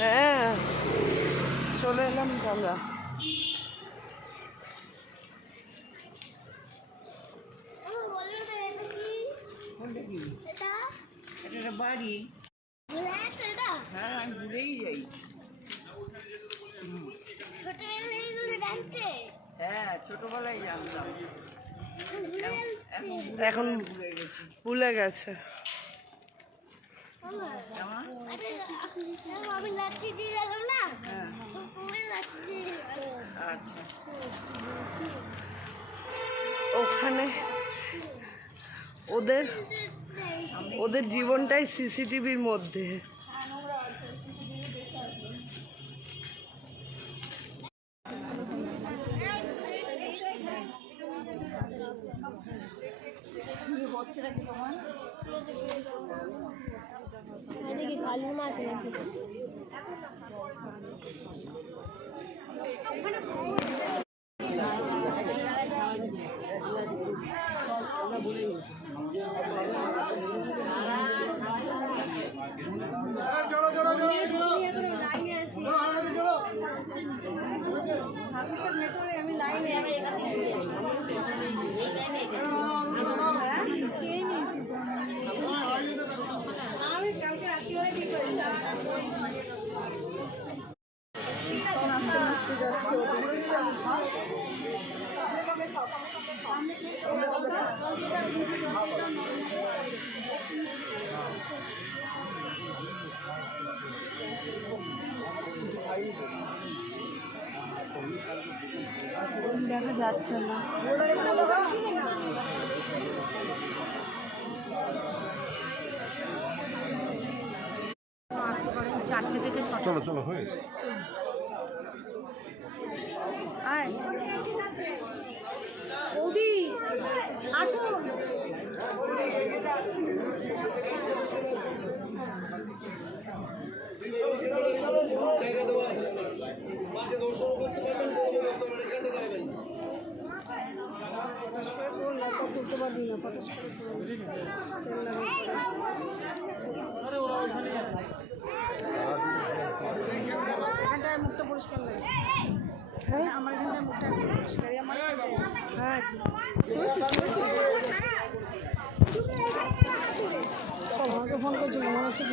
হ্যাঁ চলে এলাম তো আমরা। এটা বাড়ি, হ্যাঁ আমি ভুলেই যাই। হ্যাঁ ছোটবেলায় জানতাম, এখন ভুলে গেছি। ভুলে গেছে। আচ্ছা ওখানে ওদের ওদের জীবনটাই সিসিটিভির মধ্যে। কালী মাছ আমি লাইনে আমি কালকে রাত্রি হয়ে ঠিক দেখা যাচ্ছে না। চারটে থেকে ছটা। চলো চলো হয়ে বৌদি আসুন। তুলতে পারবি না এখানটায় মুখটা পরিষ্কার লাগে। হ্যাঁ আমার এখানটায় মুখটা পরিষ্কার। আমার হ্যাঁ আমাকে ফোন করছিল মনে হচ্ছে